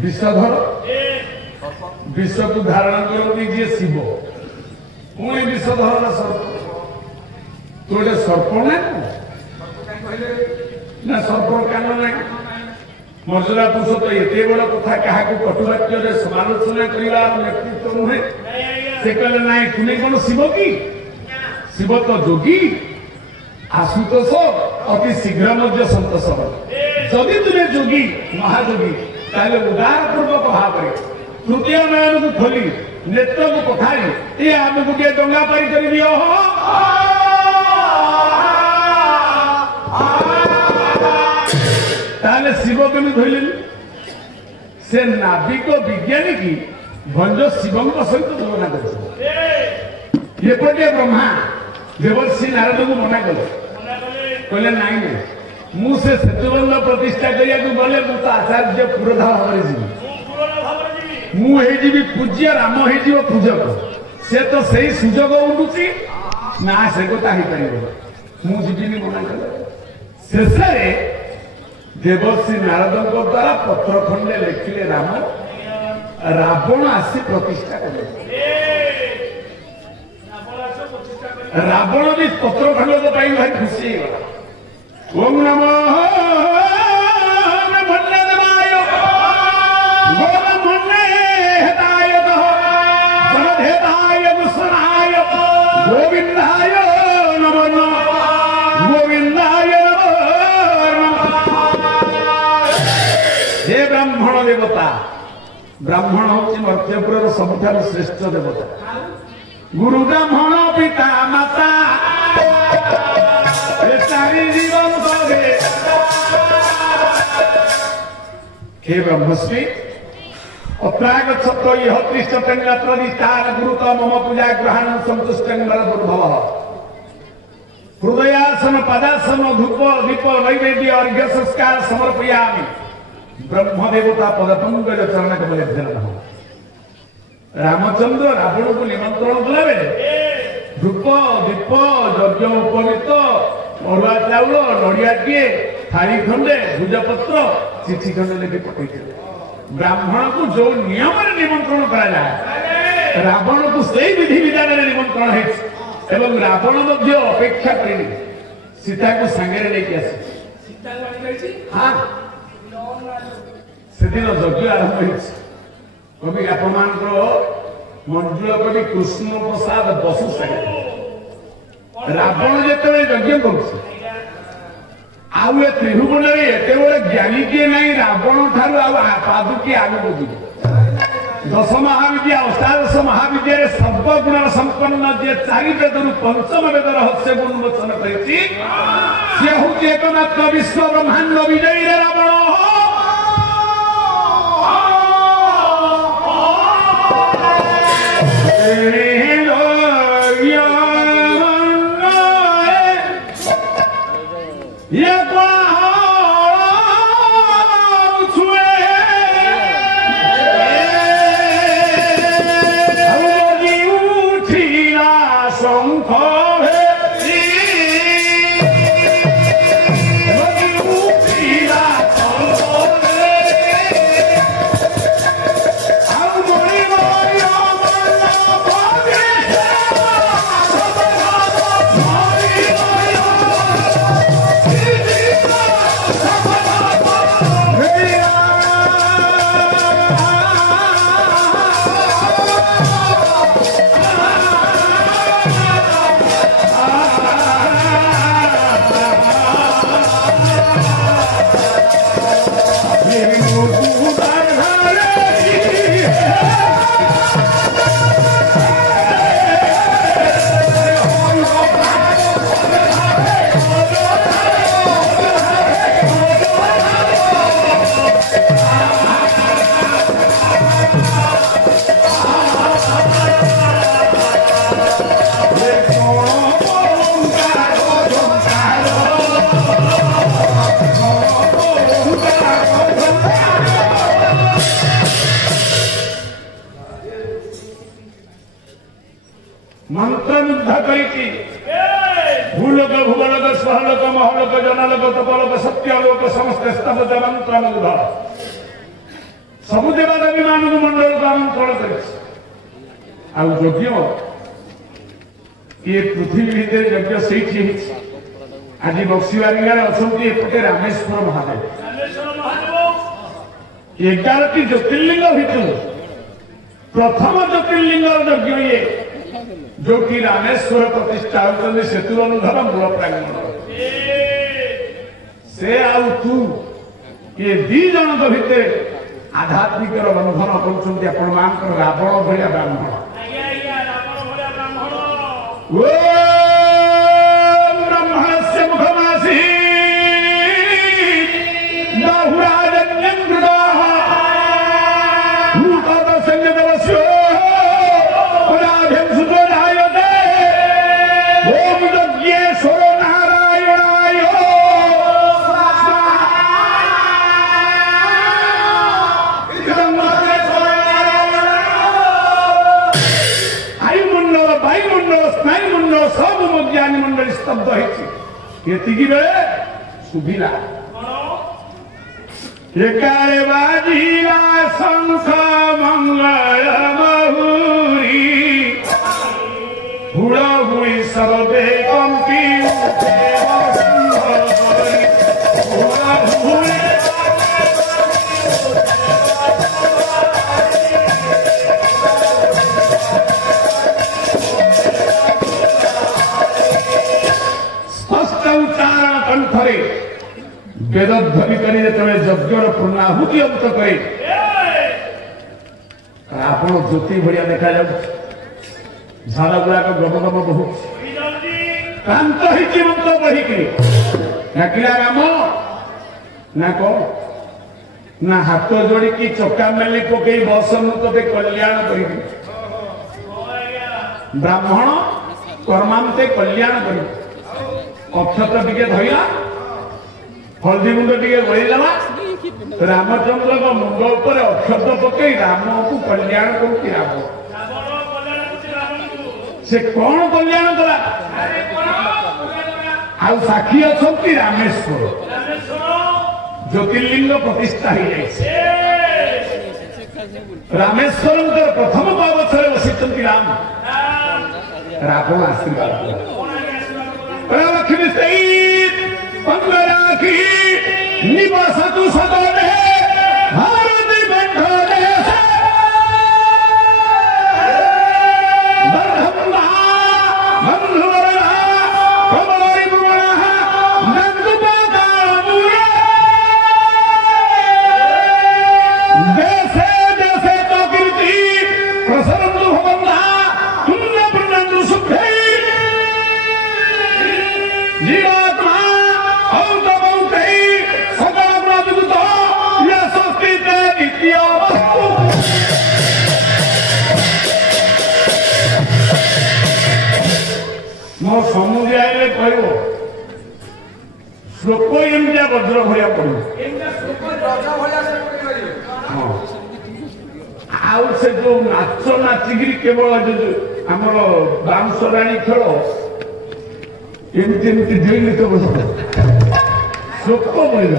विषधर विष को धारण करती जी शिव पुणी विषधर सर्प तू गोटे सर्प ना सर्प कान ना मर्यादा पुरुषोत्तम एते बड़ कथा क्या कटुवाक्य समालोचना करने नेतृत्व नुहे से कहले ना तुम्हें कौन शिव की शिव तो जोगी आशुतोष अति शीघ्र मध्य सतोष जदि तुम्हें जोगी महाजोगी ताले उदार पूर्वक भाव तृतीय नयन को खोली नेत्र को पठाई ये आम गोटे डंगा पाई कर दियो ताले शिव केमी धोले से नाविक विज्ञानी की भंज शिव सहित तुलना करपटे ब्रह्मा देवर्षि नारद को मना कले कहले नाई मुझे सेतुबंध प्रतिष्ठा करिया गले मु तो आचार्य पुरोधा भाव जी पूज्य राम हो पूजक से तो सही सुजोग उठुची ना से कथा हो पार मुझे मना कले शेष देवर्षि नारद द्वारा पत्र खंडे लिखिले राम रावण आसी प्रतिष्ठा कले रावण भी पत्र खंड भाई खुशी ओम नमो गोविंदाय नमो गोविंदाय हे ब्राह्मण देवता ब्राह्मण हूँ मध्यपुर सबुठार श्रेष्ठ देवता गुरु ब्राह्मण पिता माता चारि जीवन हे ब्रह्मश्री अत्रागछत यह त्रिष्टंगात्रदिष्टान गुरुत मम पूजा ग्रहण संतुष्टंगर दुर्भव हृदयासन पदासन धूप दीप नैवेद्य अर्घ्य संस्कार समर्पयामि ब्रह्म देवता पदपंकज चरण कमले ध्यान रामचंद्र रावण को निमंत्रण कला बेले धूप दीप यज्ञ उपवीत अरुआ चाउल नड़ियाटे थाली खंडे भुजपत्र चिठी खंडे लेके पठे ब्राह्मण को जो नियम निमंत्रण करा रावण को सही विधि विधान निमंत्रण है रावण अपेक्षा कर सीता को सांगे लेके आस हाँ से दिन यज्ञ आरंभ कवि आपण मंजुल कवि कृष्ण प्रसाद बसु सागे रावण जो यज्ञ कर त्रिभुवन एत बड़े ज्ञानी किए ना रावण ठार पादुकी आगे जीव दश महाविद्या अष्टादश महाविद्या सर्वगुण संपन्न जे चारि वेद पंचम वेद रहस्य उन्मोचन कर एकमात्र विश्व ब्रह्मांड विजयी रावण मंत्रमुग्ध करी भूलोक भुवलोक स्वलोक महलोक जनलोक तपलोक सत्यलोक समस्त स्तब्ध मंत्रमुग्ध सबु देवादेवी मानक मंडल को आम कौन कर यज्ञ ये पृथ्वी भितर यज्ञ से आज बक्सीबारिंगार अच्छा एपटे रामेश्वर महादेव 11टी ज्योतिर्लिंग भितर प्रथम ज्योतिर्लिंग यज्ञ ये जो कि रामेश्वर प्रतिष्ठा होती सेतुअनुधर मूल प्रांगण से आउ तू ये दी जन भितर आध्यात्मिक बंधन कर रावण भाया ब्राह्मण ब्राह्मण से मुखमासी मंडल स्तब्ध होती बेले शुभिला एकारे बाजिला शंख मंगल महुरी हुड़हुड़ी शब्दे कंपी वेदध्वनि करी यज्ञर पूर्णाहुति अंत करे रावण ज्योति भाया देखा झाड़ गुड़ाक गम गम बहु क्रांत मंत बढ़िक डाकिला राम ना कौन ना हाथ जोड़ी चका मेली पकई बस मुझे कल्याण कर ब्राह्मण कर्मांते कल्याण कर अक्षत टे धरला हल्दी मुंड टे गईदेला रामचंद्र मुंड उपर अक्षत पकई राम को कल्याण कर से कौन कल्याण कला आ साक्षी अच्छा रामेश्वर ज्योतिर्लिंग प्रतिष्ठा हो रामेश्वर प्रथम पावछे बसी राम रावण आशीर्वाद लक्ष्मी पंगराखी निवासतु सदने भारती बंधने बंधम्मा बंधुवरना कमलाई बुवनः नंदुपादामुरे देशे देशे तो कीर्ति प्रसरन्तु भवन्तः पुण्य पुण्यन्तु सुखे जीवात्मा मो समुदाय कह श्लोक एमती वज्र भाया पड़ो आउ से जो नाच नाचिकी केवल आमर बाउंश राणी खेल एमती दुई तो श्लोक बोल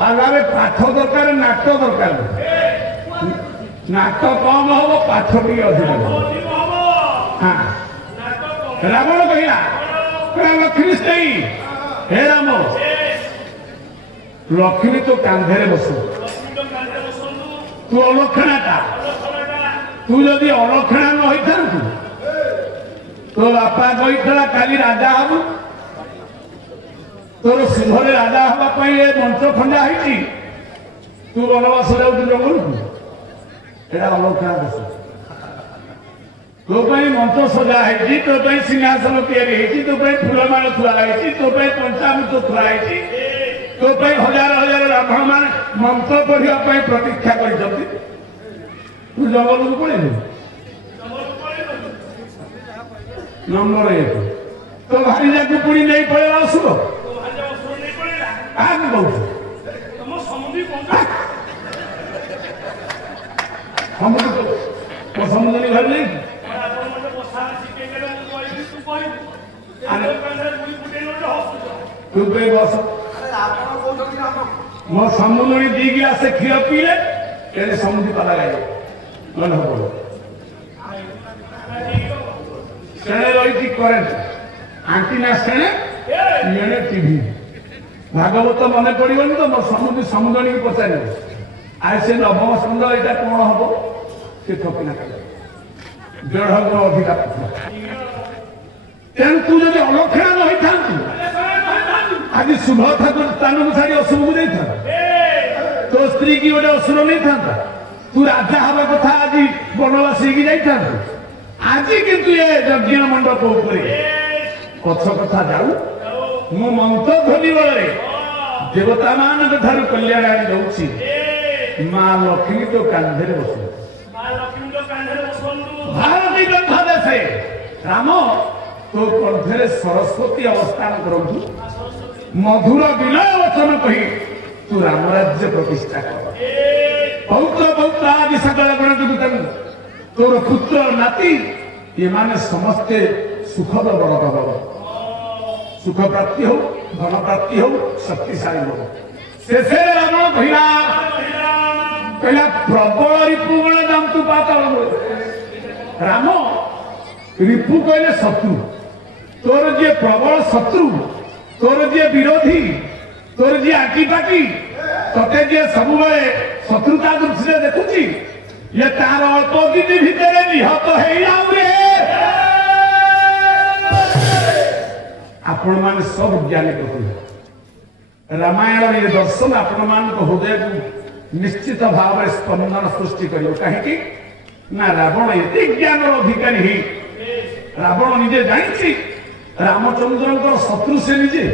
पाठ दरकार नाट दरकार नाट कम हम पाठ टी अधिक हाँ रावण कहला लक्ष्मी स्त्री हे राम लक्ष्मी तो कांधे बसु तू अलक्षणाटा तू जदि अलक्षणा न होता तो बापा कही काली राजा हबु तोर सिंहरे राजा हाँपाई मंच खंडा होती तू वनवास जाऊ जंगल को एटा अलक्षणा बस तो मंच सजा है तो सिंहासन तैयारी तो फूलमाल थुआई तो पंचामृत थुआई तो हजार हजार ब्राह्मण मान मंत्र पढ़ाई प्रतीक्षा कर तू जंगल को पड़े नंबर 1 तो भारी जाकू पुणी नहीं पड़े असुर क्या कहूँ समुद्री घर नहीं तू बस मो समुद्री 2 गिलास क्षीर पीले ଏଣେ ସମୁଦ୍ର ପାଲା ଗାଇବ ମନେ ହବ ସେଣେ ରହିଛି କରେଣ୍ଟ ଆଣ୍ଟିନା ସେଣେ ଏଣେ ଟିଭି ଭାଗବତ ମନେ ପଡିବନି ତ ମୋ ସମୁଦ୍ରୀ ପଚାରିବ ଆଉ ସେ ନବମ ସ୍କନ୍ଦ ଏଇଟା କଣ ହବ ସେ ଠକିନା କଲେ ଦେଢ ଗୁଣ ଅଧିକା ତେଣୁ ତୁ ଯଦି ଅଲକ୍ଷଣା ନ ହେଇଥାନ୍ତୁ ଆଜି ଶୁଭ ଠାକୁର ସ୍ଥାନକୁ ଛାଡି ଅଶୁଭକୁ ଯାଇଥାନ୍ତା ତୋ ସ୍ତ୍ରୀ କି ଗୋଟେ ଅସୁର ନେଇଥାନ୍ତା ତୁ ରାଜା ହବା କଥା ଆଜି ବନବାସୀ ହେଇକି ଯାଇଥାନ୍ତୁ ଆଜି କିନ୍ତୁ ଏ ଯଜ୍ଞ ମଣ୍ଡପ ଉପରେ ପଛ କଥା ଯାଉ ମୁଁ ମନ୍ତ୍ର ଧ୍ୱନି ବେଳରେ ଦେବତା ମାନଙ୍କ ଠାରୁ କଲ୍ୟାଣ ଆଣି ଦଉଛି ମା ଲକ୍ଷ୍ମୀ ତୋ କାନ୍ଧରେ ବସୁ ଭାରତୀ ଗ୍ରନ୍ଥ ଦେଶେ ରାମ ତୋ କଣ୍ଠରେ ସରସ୍ୱତୀ ଅବସ୍ଥାନ କରନ୍ତୁ ମଧୁର ବିନୟ ବଚନ କହି ତୁ ରାମ ରାଜ୍ୟ ପ୍ରତିଷ୍ଠା କର ପୌତ୍ର ପୌତ୍ର ଆଦି ସକଳ ଗୁଣ ଯୋଗୁଁ ତୋର ପୁତ୍ର ନାତି ଏମାନେ ସମସ୍ତେ ସୁଖଦ ବରଦ ହବ ସୁଖ ପ୍ରାପ୍ତି ହଉ ଧନ ପ୍ରାପ୍ତି ହଉ ଶକ୍ତିଶାଳୀ ହବ ଶେଷରେ ରାବଣ କହିଲା ପ୍ରବଳ ରିପୁ ଗୁଣ ଯାଆନ୍ତୁ ପାତାଳ ରାମ ରିପୁ କହିଲେ ଶତ୍ରୁ ତୋର ଯିଏ ପ୍ରବଳ ଶତ୍ରୁ ତୋର ଯିଏ ବିରୋଧୀ ତୋର ଯିଏ ଆଟିପାଟି ତତେ ଯିଏ ସବୁବେଳେ ଶତ୍ରୁତା ଦୃଷ୍ଟିରେ ଦେଖୁଛି ଇଏ ତାର ଅଳ୍ପ ଦିନ ଭିତରେ ନିହତ ହେଇଯାଉ ରେ आपण मान सब ज्ञानी कहते रामायण ये दर्शन आपण मान हृदय को निश्चित भाव में स्पंदन सृष्टि कर कहीं ना रावण ये ज्ञान अधिकारी ही रावण निजे जानी रामचंद्र शत्रु से निजे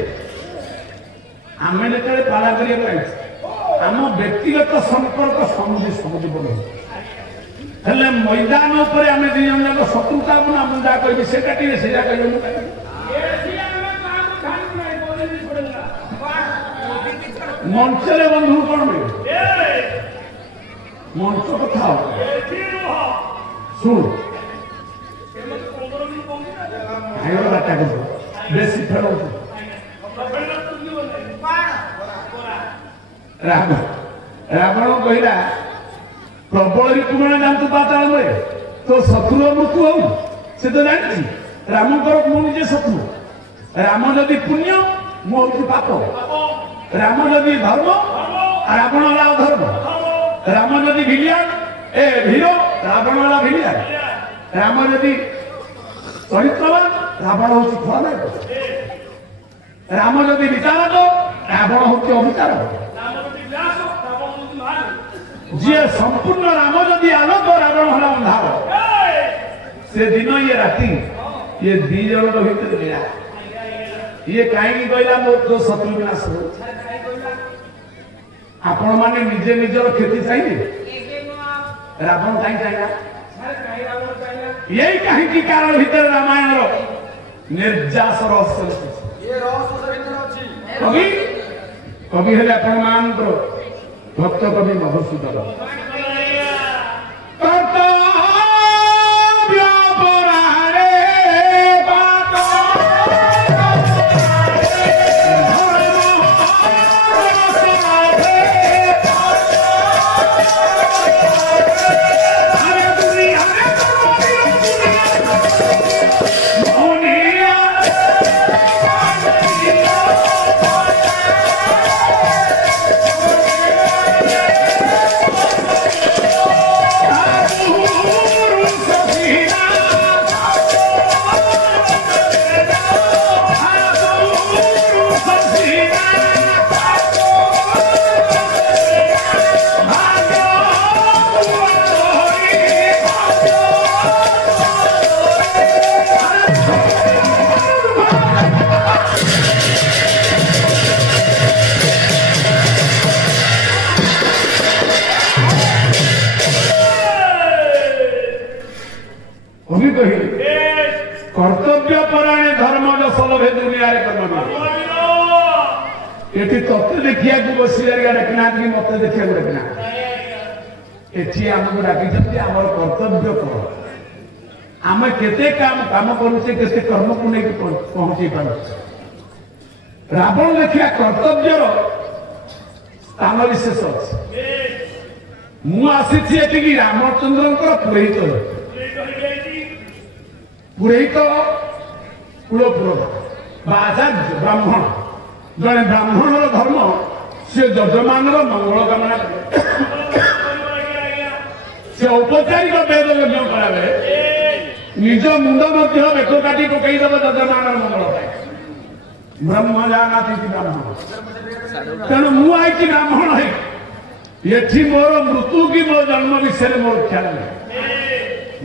आम जो पाला करम व्यक्तिगत संपर्क समुझी समुझी बन मैदान उपर आम दी जन जाक शत्रुता ना मुझा कह से काटे से कह मंचरे बंधु कौन मंच कथा शुण बेसी फेर रावण कहला प्रबल ऋतुगण जानतु पाताल में तो शत्रु मृत्यु हो से तो जानी रामकर मु निजे शत्रु राम जदि पुण्य मुझे पाप राम जदि धर्म रावण वाला धर्म राम जदि भिलियान ए हीरो रावण वाला भिलियान राम जदि चरित्रवान रावण हूँ खलनायक राम जदि विचारक रावण हूँ अविचारक जी संपूर्ण राम जदि आलोक रावण है अंधार से दिन ये राति ये दी जन भीतर मिला ये कहीं कहला मोर तो शत्रु विनाश हो आपण माने निजे निजर क्षति चाहिए रावण कहीं चाहिए यही कहीं कारण भीतर रामायण निर्जास रहस्य कवि कवि हेले आपण मान भक्त कवि मधुसूदन कर्तव्य पराणे धर्म जसलभे दुनिया ये तत्व देखा बस डाकिना कि मत देखा डाकिना ये आमको डाक कर्तव्य कर आम केते काम करुचे केते कर्म को लेकिन पहुंचे पार रावण देखिया कर्तव्यर स्थान विशेष अच्छे ମୁଁ ଆସିଛି ଏଠିକି ରାମଚନ୍ଦ୍ରଙ୍କର ପୁରୋହିତ ପୁରୋହିତ କୁଳପୁରୋଧ ବା ଆଚାର୍ଯ୍ୟ ବ୍ରାହ୍ମଣ ଜଣେ ବ୍ରାହ୍ମଣର ଧର୍ମ ସେ ଯଜମାନର ମଙ୍ଗଳ କାମନା କରେ ସେ ଔପଚାରିକ ବେଦ ଯଜ୍ଞ କଲାବେଳେ ନିଜ ମୁଣ୍ଡ ମଧ୍ୟ ବେକ କାଟି ପକେଇଦେବ ଯଜମାନର ମଙ୍ଗଳ ପାଇଁ ବ୍ରହ୍ମ ଜାନାତି ବ୍ରାହ୍ମଣ ତେଣୁ ମୁଁ ଆଇଛି ବ୍ରାହ୍ମଣ ହେଇ ଏଠି ମୋର ମୃତ୍ୟୁ କି ମୋ ଜନ୍ମ ବିଷୟରେ ମୋର ଖ୍ୟାଲ ନାହିଁ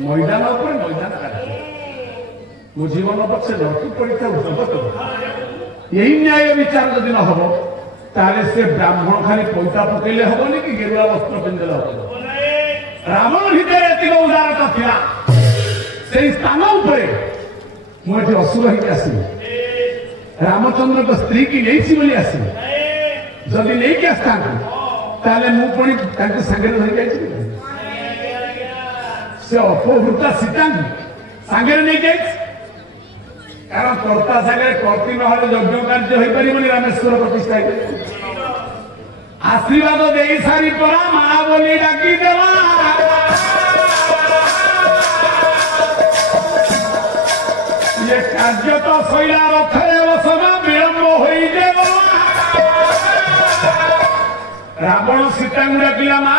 ମଇଦାନ ଉପରେ ମଇଦାନ କାର୍ଯ୍ୟ ମୋ ଜୀବନ ପଛେ ଲଟୁ ପଡ଼ିଥାଉ ଜଗତ ଏହି ନ୍ୟାୟ ବିଚାର ଯଦି ନ ହବ ତାହେଲେ ସେ ବ୍ରାହ୍ମଣ ଖାଲି ପଇସା ପକେଇଲେ ହବନି କି ଗେରୁଆ ବସ୍ତ୍ର ପିନ୍ଧିଲେ ହବନି ରାବଣ ଭିତରେ ଏତିକ ଉଦାରତା ଥିଲା ସେଇ ସ୍ଥାନ ଉପରେ ମୁଁ ଏଠି ଅସୁର ହେଇକି ଆସିବି ରାମଚନ୍ଦ୍ରଙ୍କ ସ୍ତ୍ରୀ କି ନେଇଛି ବୋଲି ଆସିବି ଯଦି ନେଇକି ଆସିଥାନ୍ତି ତାହେଲେ ମୁଁ ପୁଣି ତାଙ୍କୁ ସାଙ୍ଗରେ ଧରିକି ଆସିବି ସେ ଅପହୃତା ସୀତାଙ୍କୁ ସାଙ୍ଗରେ ନେଇକି ଯାଇଛି କାରଣ କର୍ତ୍ତା ସାଙ୍ଗରେ କର୍ତ୍ତି ନହେଲେ ଯଜ୍ଞ କାର୍ଯ୍ୟ ହୋଇପାରିବନି ରାମେଶ୍ୱର ପ୍ରତିଷ୍ଠା ହେଇପାରିବ ଆଶୀର୍ବାଦ ଦେଇ ସାରି ପରା ମା ବୋଲି ଡାକିଦେଲା ଇଏ କାର୍ଯ୍ୟ ତ ଶୈଳା ରଥରେ ବସନା ବିଳମ୍ବ ହୋଇଯିବ ରାବଣ ସୀତାଙ୍କୁ ଡାକିଲା ମା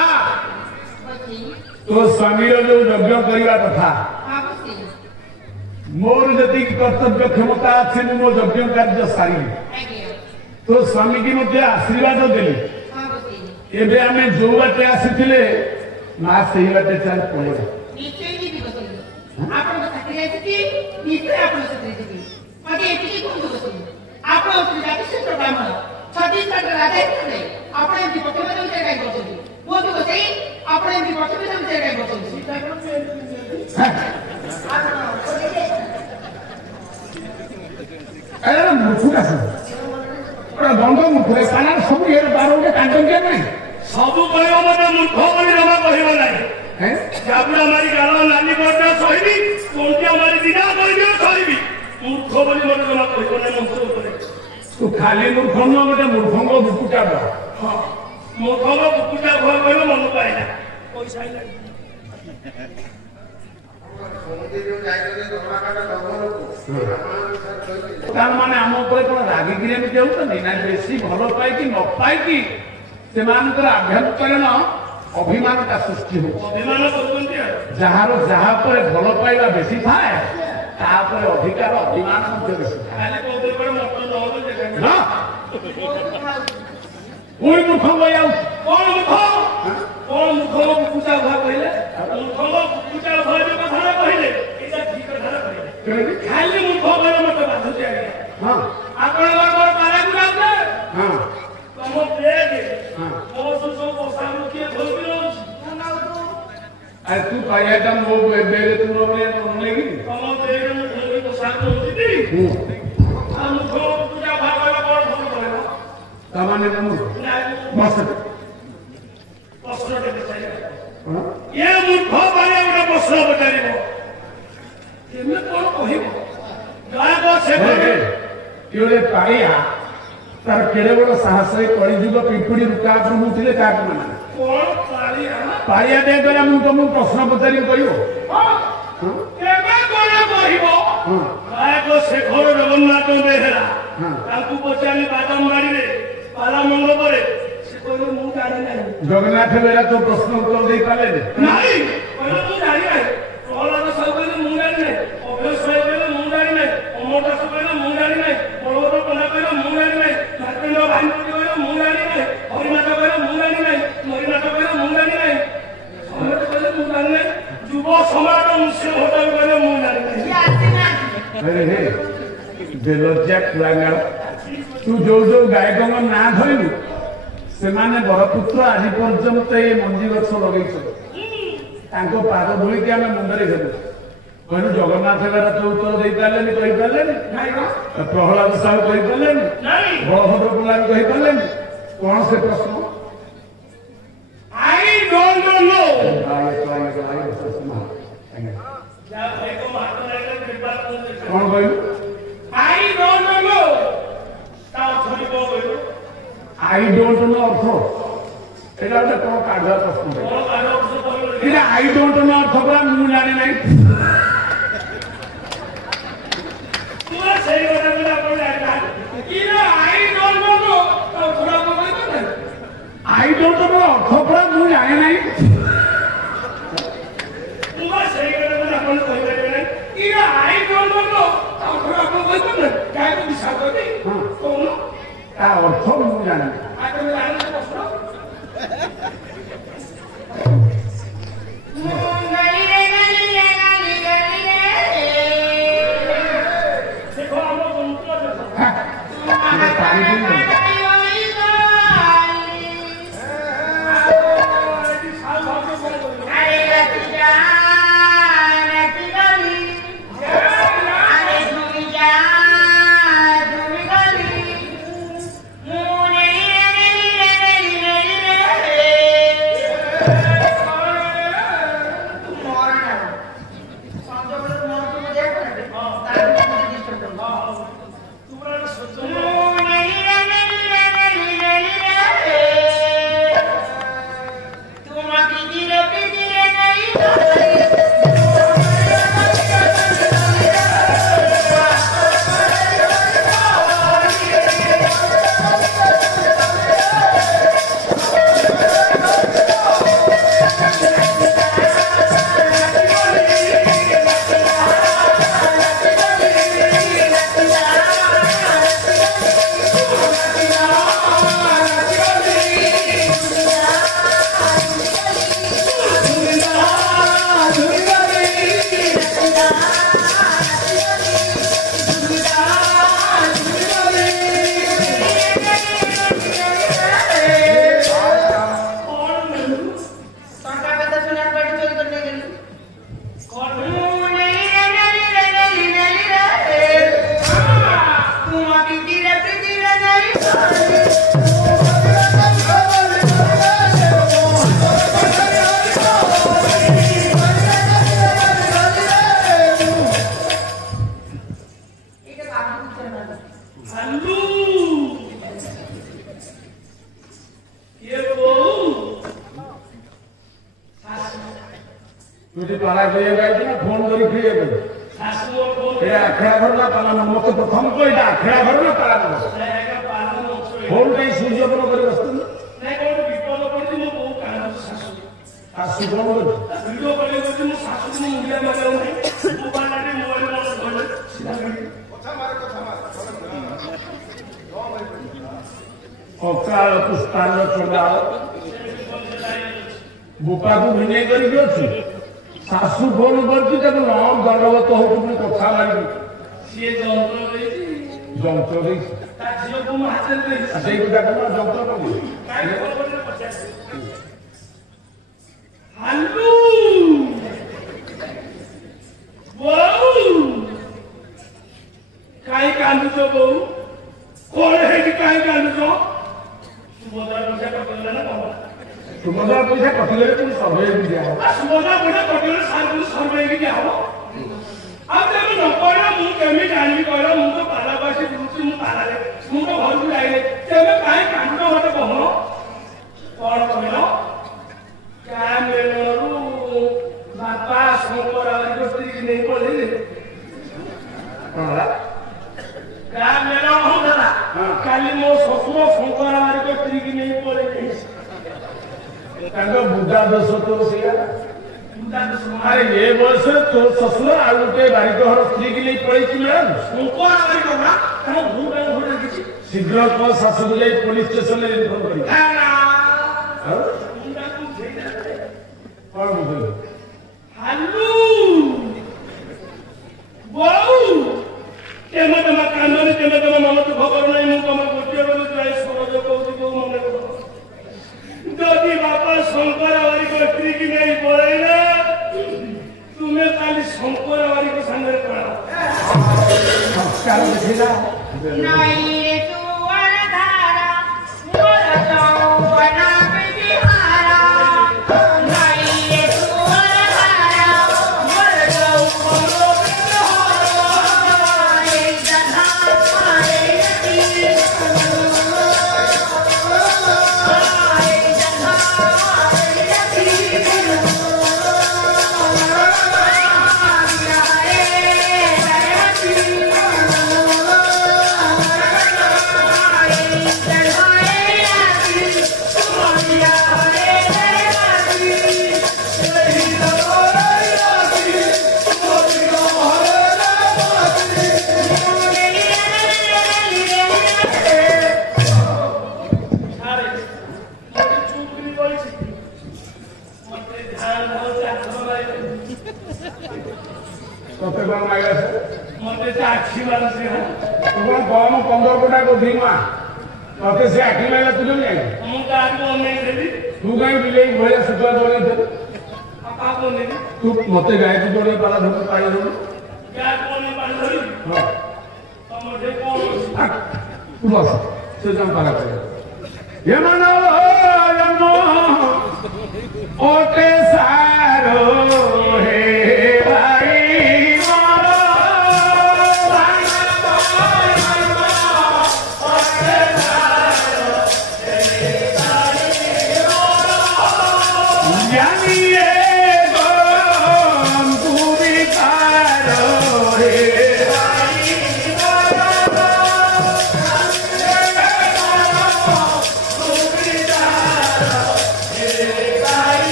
ତୋ ସ୍ୱାମୀର ଯୋଉ ଯଜ୍ଞ କରିବା କଥା ମୋର ଯେତିକି କର୍ତ୍ତବ୍ୟ କ୍ଷମତା ଅଛି ମୁଁ ମୋ ଯଜ୍ଞ କାର୍ଯ୍ୟ ସାରିଲି ତୋ ସ୍ୱାମୀ କି ମଧ୍ୟ ଆଶୀର୍ବାଦ ଦେଲି ଏବେ ଆମେ ଯୋଉ ବାଟେ ଆସିଥିଲେ ମା ସେଇ ବାଟେ ଚାଲ ପଳେଇବା ଗଣ୍ଡ ମୂର୍ଖ ସବୁ ଇଏ ବାର ଗୋଟେ କାଣ୍ଡ ନାହିଁ ସବୁ କହିବ ମୋତେ ମୂର୍ଖ ବୋଲି ଜମା କହିବ ନାହିଁ ଚାବୁଡ଼ା ମାରି ଗାଳ ନାଲି କରିଦିଅ ସହିବି କଣ୍ଟିଆ ମାରି ଦିନା କରିଦିଅ ସହିବି ମୂର୍ଖ ବୋଲି ମୋତେ ଜମା କହିବ ନାହିଁ ମନ୍ତ୍ର ଉପରେ ତୁ ଖାଲି ମୂର୍ଖ ନୁହଁ ଗୋଟେ ମୂର୍ଖଙ୍କ ବୁକୁଟା ଭୟ ମୂର୍ଖଙ୍କ ବୁକୁଟା ଭୟ କହିବ ମନ ପାଇଲା ପଇସା ମାନେ ଆମ ଉପରେ କଣ ରାଗିକିରି ଏମିତି ହେଉଛନ୍ତି ନା ବେଶୀ ଭଲ ପାଇକି ନ ପାଇକି ସେମାନଙ୍କର ଆଭ୍ୟନ୍ତରୀଣ ଅଭିମାନଟା ସୃଷ୍ଟି ହଉଛି ଅଭିମାନ କରୁଛନ୍ତି ଯାହାର ଯାହା ଉପରେ ଭଲ ପାଇବା ବେଶୀ ଥାଏ ତାପରେ ଅଧିକାର ଅଭିମାନ ମଧ୍ୟ ବେଶୀ ଥାଏ ପୁଣି ମୂର୍ଖ କହିଯାଉଛି କଣ ମୂର୍ଖ କଣ ମୂର୍ଖ ବୁକୁଚା ଭୟ କହିଲେ ମୂର୍ଖ ବୁକୁଚା ଭୟ ଯୋଉ କଥା କହିଲେ ଏଇଟା ଠିକ କଥା କହିଲେ ଖାଲି ମୂର୍ଖ କହିଲେ ମତେ ବାଧୁଛି ଆଜ୍ଞା ହଁ ଆପଣଙ୍କର ପାରାକୁ ଯାଉଛେ ହଁ ତମ ବେଗ ମୋ ସବୁ ପୋଷାକ କିଏ ଧରିକି ରହୁଛି ଆରେ ତୁ କହିବାଟା ମୋ ବେଗରେ ତୁ ନେଇକି ତମ ବେଗରେ ମୁଁ ଧରିକି ପୋଷାକ ରହୁଛି ଆଉ ମୂର୍ଖ ବୁକୁଚା ଭୟ କହିଲେ କଣ ସବୁ କହିବ ତାମାନେ ପ୍ରଶ୍ନଟେ ଏ ମୂର୍ଖ ମାନେ ଗୋଟେ ପ୍ରଶ୍ନ ପଚାରିବ କେମିତି କଣ କହିବ ଗାୟକ ସେ ଗୋଟେ ପାଳିଆ ତାର କେଡେ ବଡ ସାହସରେ କଳିଯୁଗ ପିମ୍ପୁଡିରୁ କାହାକୁ ଉଠିଲେ କାହାକୁ ମାନେ କଣ ପାଳିଆ ଟେ କହିଲା ମୁଁ ତମକୁ ପ୍ରଶ୍ନ ପଚାରିକି କହିବ କେବେ କଣ କହିବ ଗାୟକ ଶେଖର ଜଗନ୍ନାଥ ବେହେରା ତାଙ୍କୁ ପଚାରିଲେ ବାଦାମବାଡିରେ ପାଲା ମଣ୍ଡପରେ ସେ କହିଲେ ମୁଁ ଜାଣି ନାହିଁ ଜଗନ୍ନାଥ ବେହେରା ତ ପ୍ରଶ୍ନ ଉତ୍ତର ଦେଇପାରିଲେ ନାହିଁ କହିଲେ ମୁଁ ଜାଣି ନାହିଁ ପ୍ରହ୍ଲାଦ ସାହୁ କହିଲେ ମୁଁ ଜାଣି ନାହିଁ ଅଭୟ ସାହୁ କହିଲେ ମୁଁ ଜାଣି ନାହିଁ ଅମର ଦାସ କହିଲେ ମୁଁ ଜାଣି ନାହିଁ ବଳଭଦ୍ର ପଣ୍ଡା କହିଲେ ମୁଁ ଜାଣି ନାହିଁ ମାର୍କଣ୍ଡ ଭାଇପତି କହିଲେ ମୁଁ ଜାଣି ନାହିଁ ହରିନାଥ କହିଲେ ମୁଁ ଜାଣି ନାହିଁ ମରିନାଥ କହିଲେ ମୁଁ ଜାଣି ନାହିଁ ସମସ୍ତେ କହିଲେ ମୁଁ ଜାଣି ନାହିଁ ଯୁବ ସମାଜ ମୁଖ୍ୟ ହୋଟେଲ କହିଲେ ମୁଁ ଜାଣି ନାହିଁ ବେଲଜ୍ଜା କୁଳାଙ୍ଗାଳ ତୁ ଯୋଉ ଯୋଉ ଗାୟକଙ୍କ ନାଁ ଧରିଲୁ ସେମାନେ ବରପୁତ୍ର ଆଜି ପର୍ଯ୍ୟନ୍ତ ଏ ମଞ୍ଜି ଗଛ ଲଗେଇଛନ୍ତି ତାଙ୍କ ପାଦ ଧୂଳିକି ଆମେ ମୁଣ୍ଡରେ ଘେରୁ କହିଲୁ ଜଗନ୍ନାଥ ବେହେରା ତ ଉତ୍ତର ଦେଇପାରିଲେନି କହିପାରିଲେନି ପ୍ରହ୍ଲାଦ ସାହୁ କହିପାରିଲେନି ବଳଭଦ୍ର ପଣ୍ଡା ବି କହିପାରିଲେନି କଣ ସେ ପ୍ରଶ୍ନ ଆଇ ଡୋଣ୍ଟ ନୋ କଣ କହିଲୁ I don't know. I don't know ଅର୍ଥ এটা হচ্ছে কোনো কাগজ প্রশ্ন এটা আই ডোন্ট নো অর্থ পুরা মু জানি নাই সেই কথা আই ডোন্ট নো অর্থ পুরা মু জানি নাই তা অর্থ মু জানি तुझे पाला गए ना फोन करी फिर खेड़ा घर ना पाला मत प्रथम को खेड़ा घर ना पाला फोन कहीं सूर्य को कर वस्तु विपद पड़ी मो बो कान सासु कोन वीडियो कॉल करती मो सासु को मुंडिया मारे नहीं मोबाइल रे मोबाइल मन कथा मारे अकाल पुष्पान चंदा बुपा को भिने करी अछि सासु फोन करती तक नाम दंडवत हो तुमने कथा मारी सी जंत्र दे झील को हाथ दे जंत्र हल्लू काई कांदुच बो कौन है कि काई कांदुच सुमदा पैसा कटिले तुम सर्वे भी दिया सुमदा पैसा कटिले सर्वे भी दिया हो अब जब न पड़ा मु केमी जानी कहला मु तो पालाबासी बुझी मु पाला रे मु तो घर को जाइले तेमे काई कांदुच मते कहलो कोन कहलो क्या मेलरू बापा शंकर आदि स्त्री नहीं पड़े क्या मेल हो दादा काली मो ससुर शंकर आदि स्त्री की नहीं पड़े बुद्धा दोष तो अरे ये वर्ष तो ससुर आलू के बारिक स्त्री की नहीं पड़ी शीघ्र को शाशु पुलिस स्टेशन में इनफॉर्म करी जदि बापा शंकर आवारी को स्त्री की नहीं पड़े ना तुम्हें खाली शंकर आवारी को संगे पड़ा संस्कार देखिला नहीं रे तू अनधारा मोर तो बना बिहारा नहीं रे तू अनधारा मोर तो बनो बिहारा एक जहां मारे ती मते से आखी वाला से तुम कौन 15 कोटा को धीमा मते से आखी वाला तुझे नहीं हम का को नहीं देली तू कहीं बिले भले सुखा बोले थे का को नहीं तू मते गाय तू जोड़े पाला धोके पाई दो क्या को नहीं पाल रही हां तो मते कौन तू बस से जम पाला करे ये मनो जन्म ओटे सारो हे भाई यानी